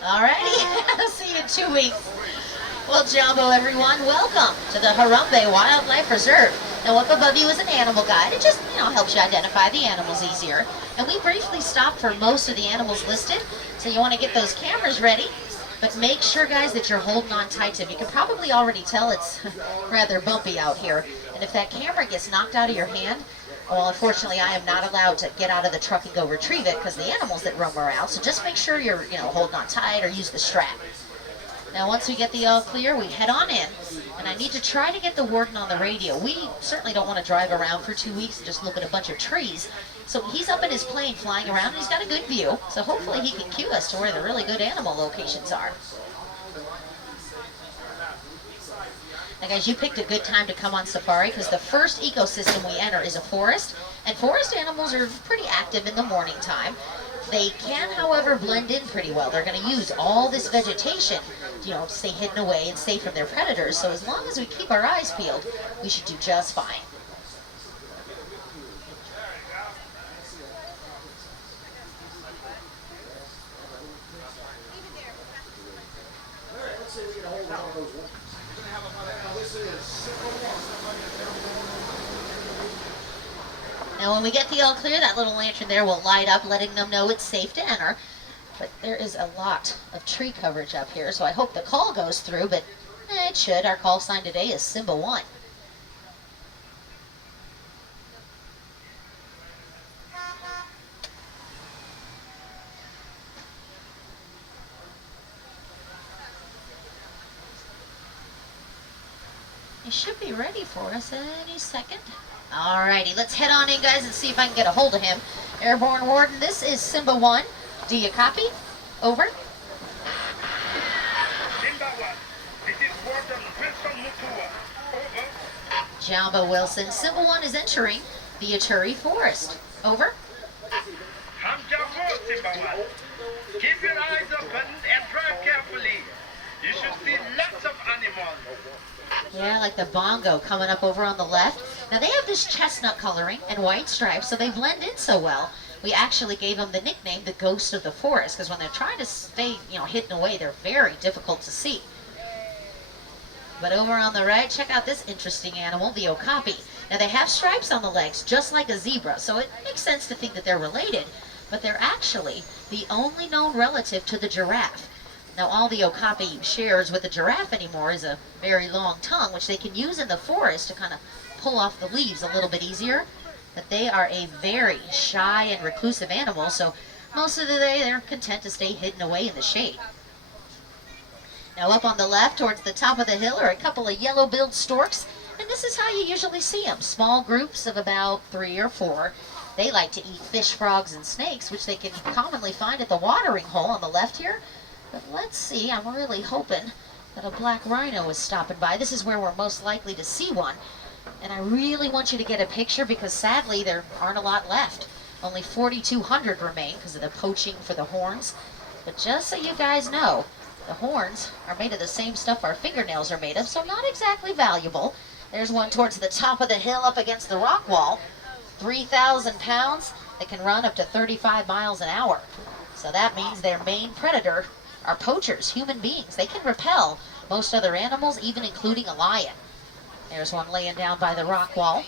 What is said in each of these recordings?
Alrighty, see you in 2 weeks. Well, Jumbo, everyone, welcome to the Harambe Wildlife Reserve. Now, up above you is an animal guide. It just, helps you identify the animals easier. And we briefly stopped for most of the animals listed, so you want to get those cameras ready. But make sure, guys, that you're holding on tight to them. You can probably already tell it's rather bumpy out here. And if that camera gets knocked out of your hand, well, unfortunately, I am not allowed to get out of the truck and go retrieve it because the animals that roam around. So just make sure you're, holding on tight or use the strap. Now, once we get the all clear, we head on in. And I need to try to get the warden on the radio. We certainly don't want to drive around for 2 weeks and just look at a bunch of trees. So he's up in his plane flying around, and he's got a good view. So hopefully he can cue us to where the really good animal locations are. Now, guys, you picked a good time to come on safari because the first ecosystem we enter is a forest. And forest animals are pretty active in the morning time. They can, however, blend in pretty well. They're going to use all this vegetation, to stay hidden away and safe from their predators. So as long as we keep our eyes peeled, we should do just fine. Now when we get the all clear, that little lantern there will light up, letting them know it's safe to enter. But there is a lot of tree coverage up here, so I hope the call goes through, but it should. Our call sign today is Simba 1. He should be ready for us any second. Alrighty, let's head on in, guys, and see if I can get a hold of him. Airborne Warden, this is Simba 1. Do you copy? Over. Simba 1, this is Warden Wilson Mutua. Over. Jumbo Wilson, Simba 1 is entering the Aturi Forest. Over. Hamja 4, Simba 1. Keep your eyes open and drive carefully. You should see lots of animals. Yeah, like the bongo coming up over on the left. Now, they have this chestnut coloring and white stripes, so they blend in so well. We actually gave them the nickname, the Ghost of the Forest, because when they're trying to stay, hidden away, they're very difficult to see. But over on the right, check out this interesting animal, the okapi. Now, they have stripes on the legs, just like a zebra, so it makes sense to think that they're related, but they're actually the only known relative to the giraffe. Now, all the okapi shares with the giraffe anymore is a very long tongue, which they can use in the forest to kind of pull off the leaves a little bit easier. But they are a very shy and reclusive animal, so most of the day they're content to stay hidden away in the shade. Now, up on the left, towards the top of the hill, are a couple of yellow-billed storks, and this is how you usually see them. Small groups of about 3 or 4. They like to eat fish, frogs, and snakes, which they can commonly find at the watering hole on the left here. But let's see, I'm really hoping that a black rhino is stopping by. This is where we're most likely to see one. And I really want you to get a picture because sadly there aren't a lot left. Only 4,200 remain because of the poaching for the horns. But just so you guys know, the horns are made of the same stuff our fingernails are made of, so not exactly valuable. There's one towards the top of the hill up against the rock wall. 3,000 pounds. They can run up to 35 miles an hour. So that means their main predator are poachers, human beings. They can repel most other animals, even including a lion. There's one laying down by the rock wall.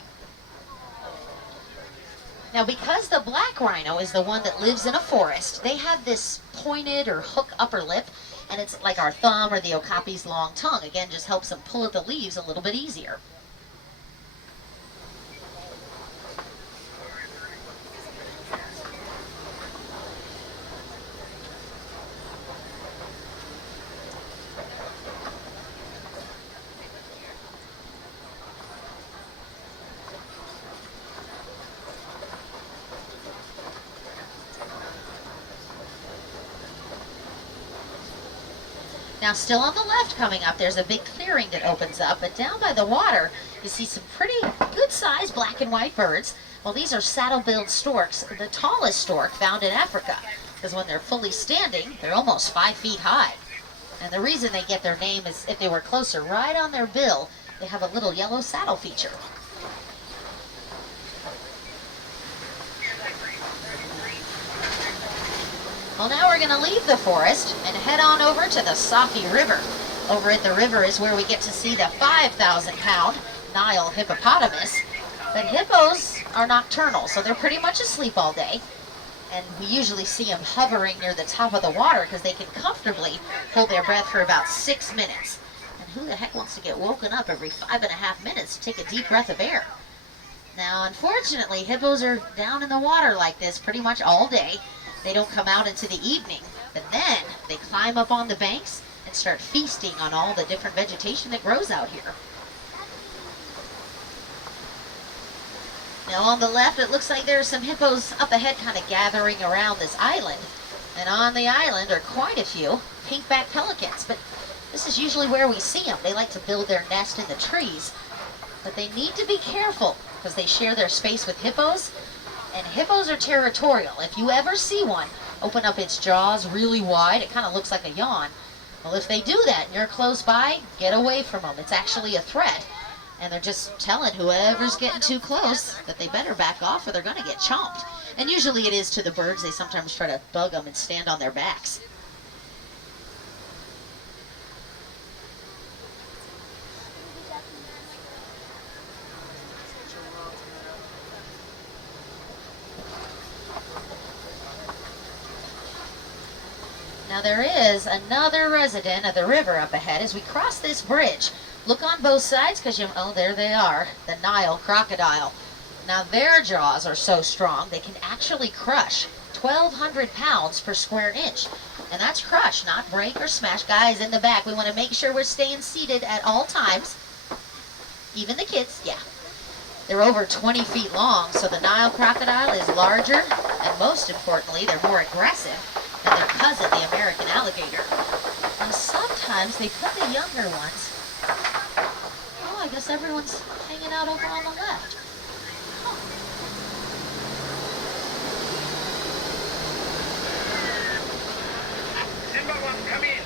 Now, because the black rhino is the one that lives in a forest, they have this pointed or hook upper lip, and it's like our thumb or the okapi's long tongue. Again, just helps them pull at the leaves a little bit easier. Now, still on the left coming up, there's a big clearing that opens up, but down by the water, you see some pretty good-sized black and white birds. Well, these are saddle-billed storks, the tallest stork found in Africa, because when they're fully standing, they're almost 5 feet high. And the reason they get their name is if they were closer, right on their bill, they have a little yellow saddle feature. Well, now we're going to leave the forest and head on over to the Safi River. Over at the river is where we get to see the 5,000-pound Nile hippopotamus. But hippos are nocturnal, so they're pretty much asleep all day. And we usually see them hovering near the top of the water because they can comfortably hold their breath for about 6 minutes. And who the heck wants to get woken up every 5.5 minutes to take a deep breath of air? Now, unfortunately, hippos are down in the water like this pretty much all day. They don't come out into the evening, but then they climb up on the banks and start feasting on all the different vegetation that grows out here. Now on the left, it looks like there are some hippos up ahead kind of gathering around this island. And on the island are quite a few pink-backed pelicans, but this is usually where we see them. They like to build their nest in the trees, but they need to be careful because they share their space with hippos, and hippos are territorial. If you ever see one open up its jaws really wide, it kind of looks like a yawn. Well, if they do that and you're close by, get away from them. It's actually a threat. And they're just telling whoever's getting too close that they better back off or they're going to get chomped. And usually it is to the birds. They sometimes try to bug them and stand on their backs. Now there is another resident of the river up ahead as we cross this bridge. Look on both sides because oh, there they are, the Nile crocodile. Now their jaws are so strong they can actually crush 1,200 pounds per square inch. And that's crush, not break or smash. Guys in the back, we want to make sure we're staying seated at all times. Even the kids, yeah. They're over 20 feet long, so the Nile crocodile is larger, and most importantly, they're more aggressive than their cousin, the American alligator. And sometimes they put the younger ones. Oh, I guess everyone's hanging out over on the left. Huh. Simba 1, come in.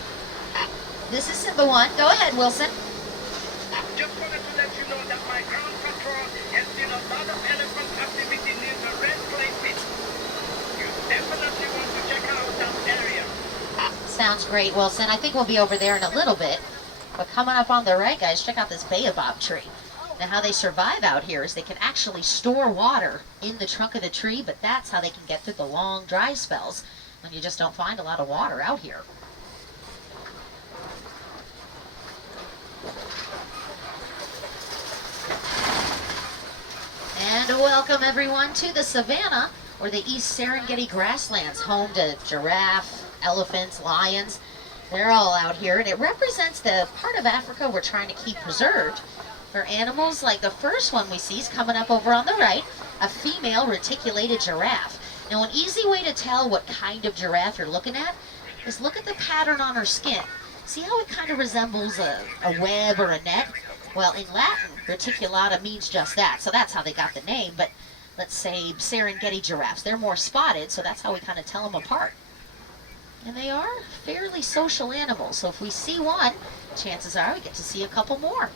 This is Simba 1. Go ahead, Wilson. Just wanted to let you know that my ground patrol has seen a lot of elephant activity near the red clay pit. You definitely want to check out that area. Sounds great, Wilson. I think we'll be over there in a little bit. But coming up on the right, guys, check out this baobab tree. Now, how they survive out here is they can actually store water in the trunk of the tree, but that's how they can get through the long, dry spells when you just don't find a lot of water out here. And welcome, everyone, to the Savanna, or the East Serengeti grasslands, home to giraffe, elephants, lions. They're all out here, and it represents the part of Africa we're trying to keep preserved. For animals like the first one we see is coming up over on the right, a female reticulated giraffe. Now, an easy way to tell what kind of giraffe you're looking at is look at the pattern on her skin. See how it kind of resembles a web or a net? Well, in Latin, reticulata means just that, so that's how they got the name. But let's say Serengeti giraffes, they're more spotted, so that's how we kind of tell them apart. And they are fairly social animals, so if we see one, chances are we get to see a couple more.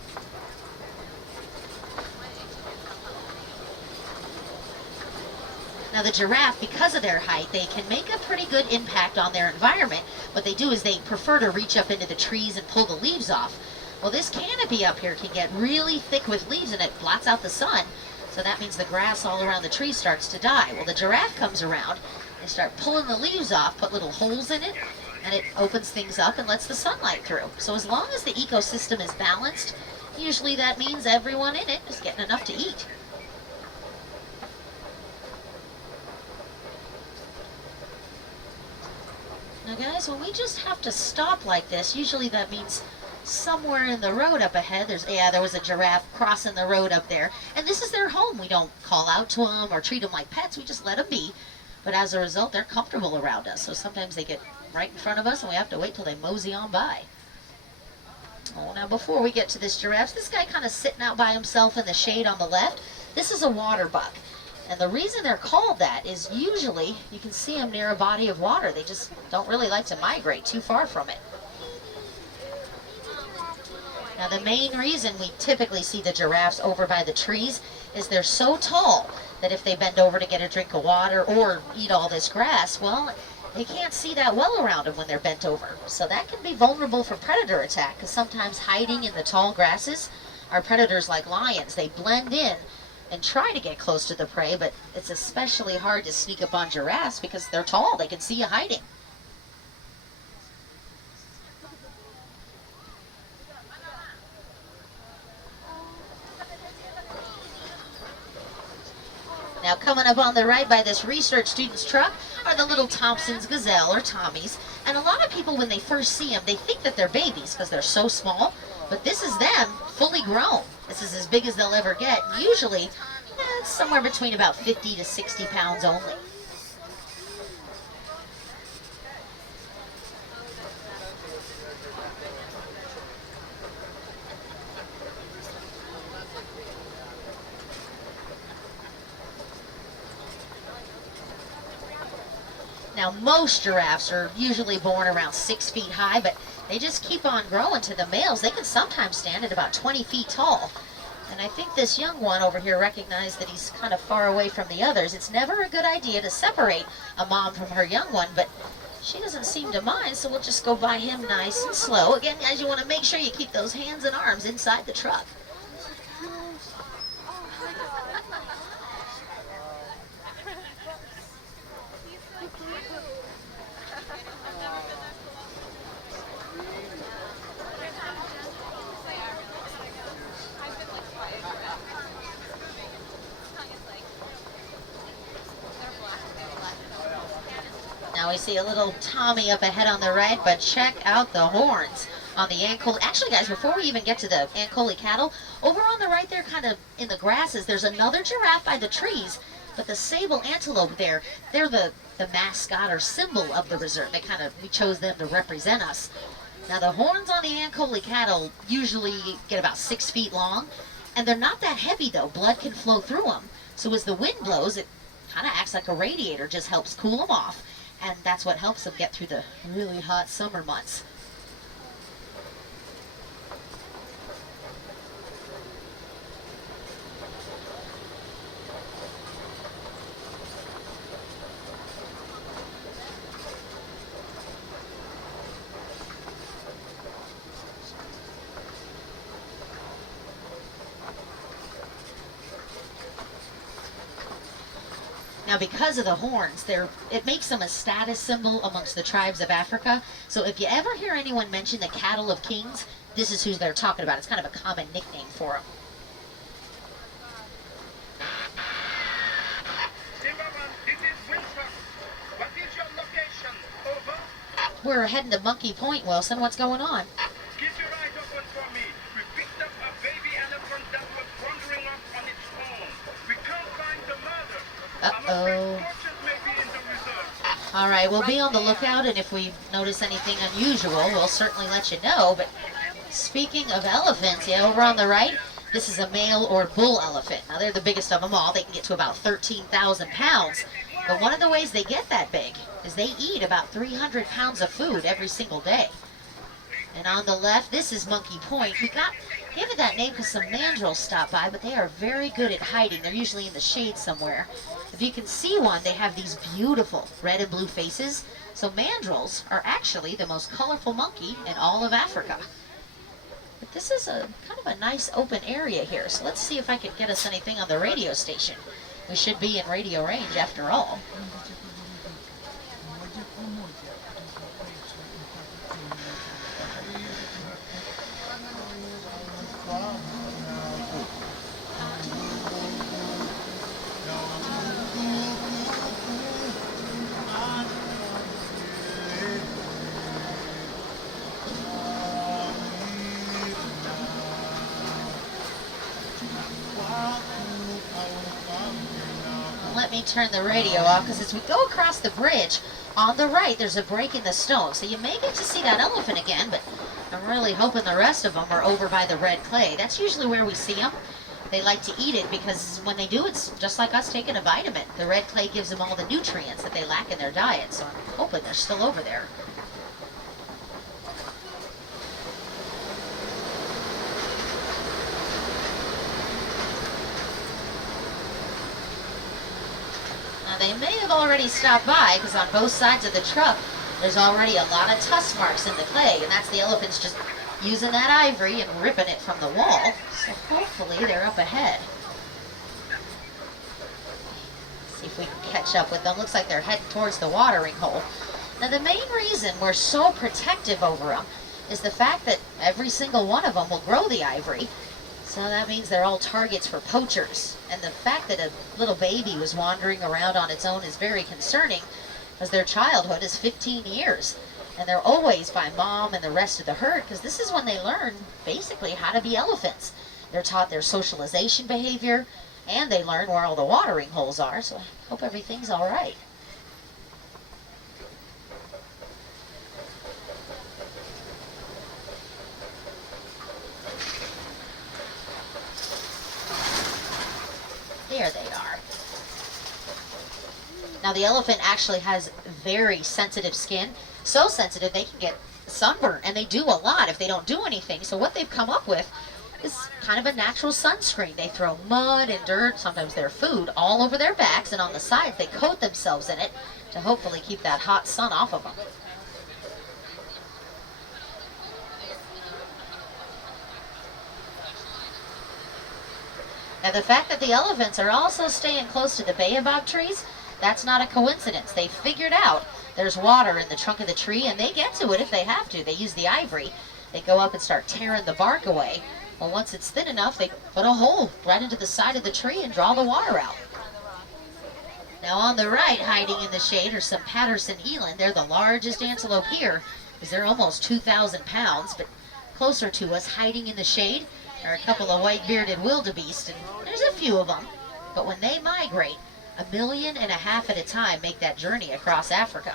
Now the giraffe, because of their height, they can make a pretty good impact on their environment. What they do is they prefer to reach up into the trees and pull the leaves off. Well, this canopy up here can get really thick with leaves and it blots out the sun. So that means the grass all around the tree starts to die. Well, the giraffe comes around and start pulling the leaves off, put little holes in it, and it opens things up and lets the sunlight through. So as long as the ecosystem is balanced, usually that means everyone in it is getting enough to eat. Now guys, when we just have to stop like this, usually that means somewhere in the road up ahead, there was a giraffe crossing the road up there, and this is their home. We don't call out to them or treat them like pets, we just let them be. But as a result, they're comfortable around us, so sometimes they get right in front of us and we have to wait till they mosey on by. Oh, now before we get to this giraffe, this guy kind of sitting out by himself in the shade on the left, this is a water buck. And the reason they're called that is usually you can see them near a body of water. They just don't really like to migrate too far from it. Now the main reason we typically see the giraffes over by the trees is they're so tall that if they bend over to get a drink of water or eat all this grass, well, they can't see that well around them when they're bent over. So that can be vulnerable for predator attack, because sometimes hiding in the tall grasses are predators like lions. They blend in and try to get close to the prey, but it's especially hard to sneak up on giraffes because they're tall. They can see you hiding. Now coming up on the right by this research student's truck are the little Thompson's gazelle, or Tommies. And a lot of people, when they first see them, they think that they're babies because they're so small. But this is them fully grown. This is as big as they'll ever get. Usually, it's somewhere between about 50 to 60 pounds only. Now, most giraffes are usually born around 6 feet high, but they just keep on growing to the males. They can sometimes stand at about 20 feet tall. And I think this young one over here recognized that he's kind of far away from the others. It's never a good idea to separate a mom from her young one, but she doesn't seem to mind, so we'll just go by him nice and slow. Again, guys, you want to make sure you keep those hands and arms inside the truck. Now we see a little Tommy up ahead on the right, but check out the horns on the Ankole. Actually, guys, before we even get to the Ankole cattle, over on the right there, kind of in the grasses, there's another giraffe by the trees, but the sable antelope there, they're the mascot or symbol of the reserve. We chose them to represent us. Now the horns on the Ankole cattle usually get about 6 feet long, and they're not that heavy though. Blood can flow through them. So as the wind blows, it kind of acts like a radiator, just helps cool them off. And that's what helps them get through the really hot summer months. Now, because of the horns, it makes them a status symbol amongst the tribes of Africa. So if you ever hear anyone mention the cattle of kings, this is who they're talking about. It's kind of a common nickname for them. This is Winston. What is your location? Over. We're heading to Monkey Point, Wilson. What's going on? Keep your eyes open for me. We picked up a baby elephant that was wandering off on its own. We can't find the mother. Uh-oh. All right, we'll be on the lookout, and if we notice anything unusual, we'll certainly let you know. But speaking of elephants, yeah, over on the right, this is a male or bull elephant. Now, they're the biggest of them all. They can get to about 13,000 pounds. But one of the ways they get that big is they eat about 300 pounds of food every single day. And on the left, this is Monkey Point. We gave it that name because some mandrills stop by, but they are very good at hiding. They're usually in the shade somewhere. If you can see one, they have these beautiful red and blue faces. So mandrills are actually the most colorful monkey in all of Africa. But this is a kind of a nice open area here. So let's see if I can get us anything on the radio station. We should be in radio range after all. Let me turn the radio off, because as we go across the bridge, on the right, there's a break in the stone. So you may get to see that elephant again, but I'm really hoping the rest of them are over by the red clay. That's usually where we see them. They like to eat it because when they do, it's just like us taking a vitamin. The red clay gives them all the nutrients that they lack in their diet, so I'm hoping they're still over there. Now they may have already stopped by because on both sides of the truck there's already a lot of tusk marks in the clay, and that's the elephants just using that ivory and ripping it from the wall. So hopefully they're up ahead. See if we can catch up with them. Looks like they're heading towards the watering hole. Now the main reason we're so protective over them is the fact that every single one of them will grow the ivory. So that means they're all targets for poachers. And the fact that a little baby was wandering around on its own is very concerning, because their childhood is 15 years. And they're always by mom and the rest of the herd, because this is when they learn basically how to be elephants. They're taught their socialization behavior, and they learn where all the watering holes are. So I hope everything's all right. There they are. Now the elephant actually has very sensitive skin. So sensitive they can get sunburnt, and they do a lot if they don't do anything. So what they've come up with is kind of a natural sunscreen. They throw mud and dirt, sometimes their food, all over their backs, and on the sides they coat themselves in it to hopefully keep that hot sun off of them. Now the fact that the elephants are also staying close to the baobab trees, that's not a coincidence. They figured out there's water in the trunk of the tree, and they get to it if they have to. They use the ivory. They go up and start tearing the bark away. Well, once it's thin enough, they put a hole right into the side of the tree and draw the water out. Now on the right, hiding in the shade, are some Patterson eland. They're the largest antelope here, because they're almost 2,000 pounds, but closer to us, hiding in the shade, are a couple of white-bearded wildebeest, and there's a few of them. But when they migrate, 1.5 million at a time make that journey across Africa.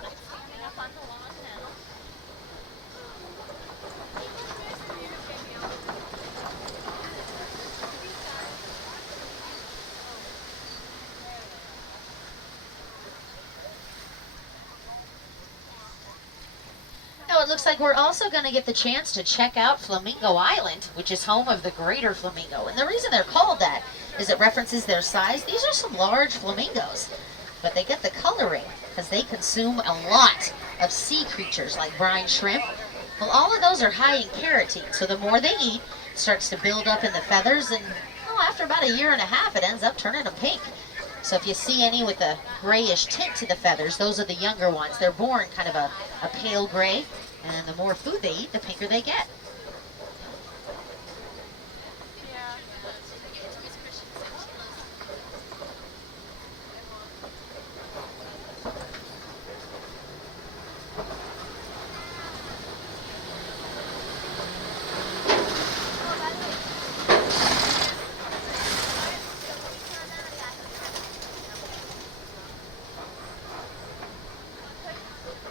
It looks like we're also going to get the chance to check out Flamingo Island, which is home of the greater flamingo. And the reason they're called that is it references their size. These are some large flamingos, but they get the coloring because they consume a lot of sea creatures like brine shrimp. Well, all of those are high in carotene, so the more they eat, it starts to build up in the feathers, and after about 1.5 years, it ends up turning them pink. So if you see any with a grayish tint to the feathers, those are the younger ones. They're born kind of a pale gray, and the more food they eat, the pinker they get.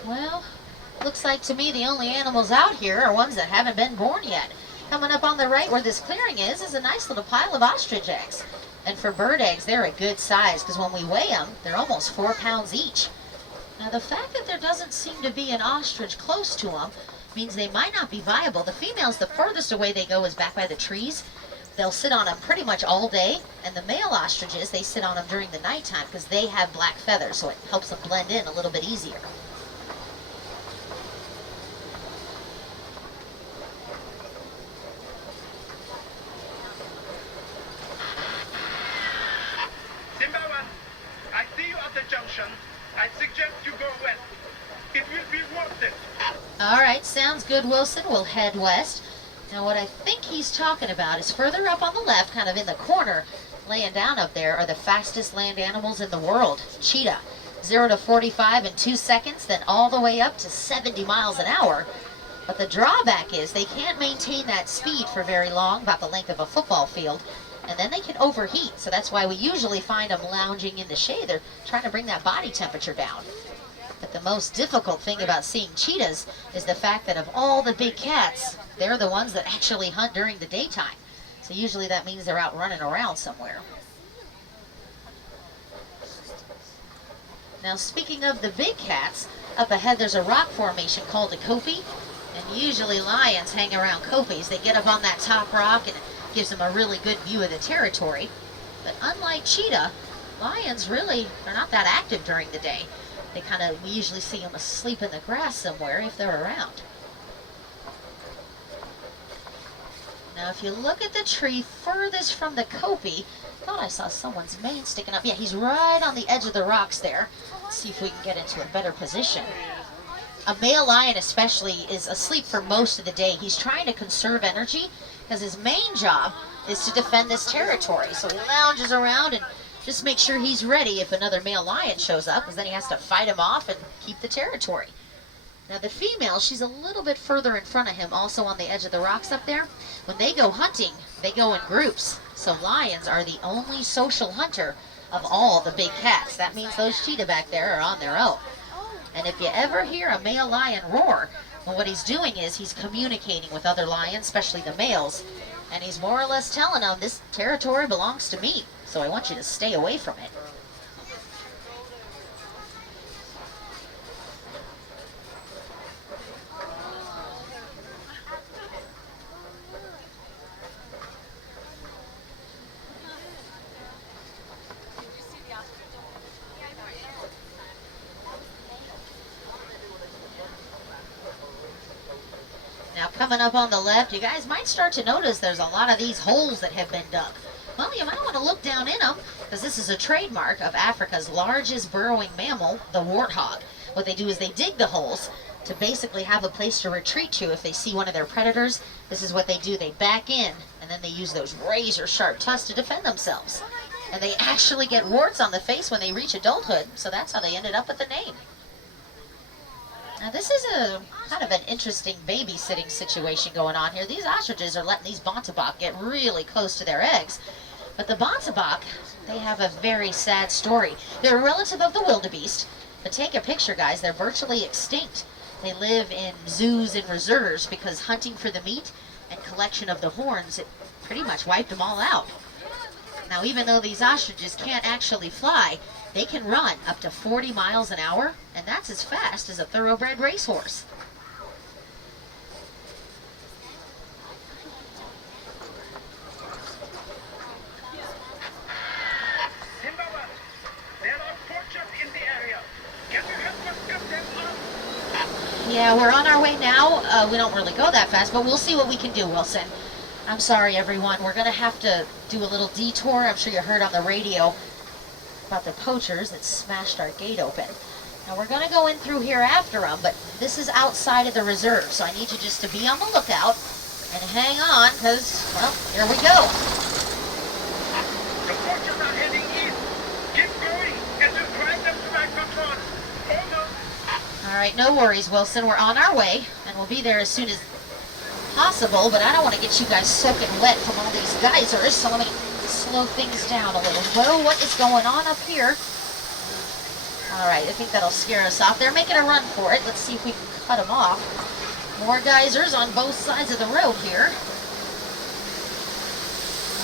Well, looks like to me the only animals out here are ones that haven't been born yet. Coming up on the right where this clearing is a nice little pile of ostrich eggs. And for bird eggs, they're a good size, because when we weigh them, they're almost 4 pounds each. Now the fact that there doesn't seem to be an ostrich close to them means they might not be viable. The females, the furthest away they go is back by the trees. They'll sit on them pretty much all day, and the male ostriches, they sit on them during the nighttime because they have black feathers, so it helps them blend in a little bit easier. I suggest you go west. It will be worth it. All right, sounds good, Wilson. We'll head west. Now, what I think he's talking about is further up on the left, kind of in the corner, laying down up there, are the fastest land animals in the world. Cheetah, 0 to 45 in 2 seconds, then all the way up to 70 miles an hour. But the drawback is they can't maintain that speed for very long, about the length of a football field, and then they can overheat. So that's why we usually find them lounging in the shade. They're trying to bring that body temperature down. But the most difficult thing about seeing cheetahs is the fact that of all the big cats, they're the ones that actually hunt during the daytime. So usually that means they're out running around somewhere. Now speaking of the big cats, up ahead there's a rock formation called a kopie. And usually lions hang around kopies. They get up on that top rock and it gives them a really good view of the territory. But unlike cheetah, lions really, they're not that active during the day. We usually see them asleep in the grass somewhere if they're around. Now if you look at the tree furthest from the copy, I thought I saw someone's mane sticking up. Yeah, he's right on the edge of the rocks there. Let's see if we can get into a better position. A male lion especially is asleep for most of the day. He's trying to conserve energy because his main job is to defend this territory. So he lounges around and just make sure he's ready if another male lion shows up, because then he has to fight him off and keep the territory. Now the female, she's a little bit further in front of him, also on the edge of the rocks up there. When they go hunting, they go in groups. So lions are the only social hunter of all the big cats. That means those cheetah back there are on their own. And if you ever hear a male lion roar, well, what he's doing is he's communicating with other lions, especially the males, and he's more or less telling them, this territory belongs to me, so I want you to stay away from it. Now coming up on the left, you guys might start to notice there's a lot of these holes that have been dug. Well, you might want to look down in them, because this is a trademark of Africa's largest burrowing mammal, the warthog. What they do is they dig the holes to basically have a place to retreat to if they see one of their predators. This is what they do. They back in, and then they use those razor-sharp tusks to defend themselves. And they actually get warts on the face when they reach adulthood, so that's how they ended up with the name. Now this is a kind of an interesting babysitting situation going on here. These ostriches are letting these bontebok get really close to their eggs. But the bontebok, they have a very sad story. They're a relative of the wildebeest, but take a picture, guys. They're virtually extinct. They live in zoos and reserves because hunting for the meat and collection of the horns, it pretty much wiped them all out. Now even though these ostriches can't actually fly, they can run up to 40 miles an hour, and that's as fast as a thoroughbred racehorse. There are poachers in the area. Can you help us cut them off? Yeah, we're on our way now. We don't really go that fast, but we'll see what we can do, Wilson. I'm sorry, everyone. We're going to have to do a little detour. I'm sure you heard on the radio about the poachers that smashed our gate open. Now we're going to go in through here after them, but this is outside of the reserve, so I need you just to be on the lookout and hang on, because, well, here we go. The poachers are heading east. Keep going, and we'll drive them to my patrol. Over. All right, no worries, Wilson. We're on our way, and we'll be there as soon as possible, but I don't want to get you guys soaking wet from all these geysers, so let me slow things down a little. Whoa, what is going on up here? All right, I think that'll scare us off. They're making a run for it. Let's see if we can cut them off. More geysers on both sides of the road here.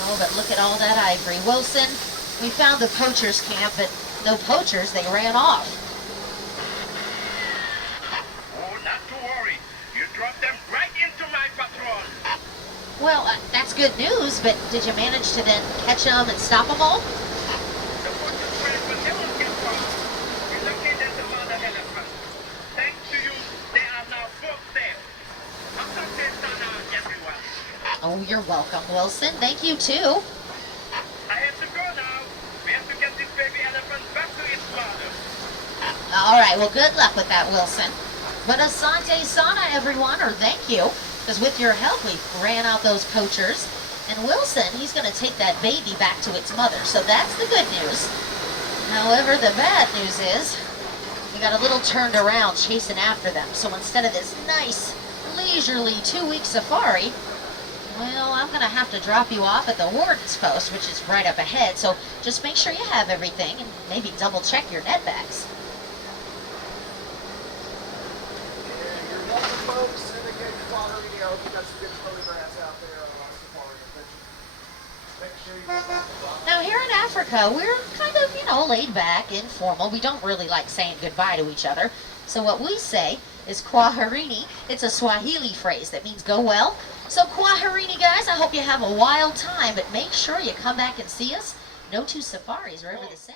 Oh, but look at all that ivory. Wilson, we found the poachers' camp, but no poachers, they ran off. Oh, not to worry. You dropped them right into my patrol. Well, that's good news, but did you manage to then catch them and stop them all? The poachers ran, but they won't get far. We located the mother elephant. Thanks to you, they are now both there. Asante sana, everyone. Oh, you're welcome, Wilson. Thank you, too. I have to go now. We have to get this baby elephant back to its mother. All right, well, good luck with that, Wilson. But asante sana, everyone, or thank you, because with your help, we ran out those poachers. And Wilson, he's going to take that baby back to its mother, so that's the good news. However, the bad news is we got a little turned around chasing after them. So instead of this nice, leisurely 2-week safari, well, I'm going to have to drop you off at the warden's post, which is right up ahead. So just make sure you have everything and maybe double check your net bags. You're welcome, folks, and again, I hope you got some good photographs out there on our safari adventure. Make sure you go back to the Now here in Africa, we're kind of, laid back, informal. We don't really like saying goodbye to each other. So what we say is kwaherini. It's a Swahili phrase that means go well. So kwaherini, guys, I hope you have a wild time, but make sure you come back and see us No two safaris are ever the same.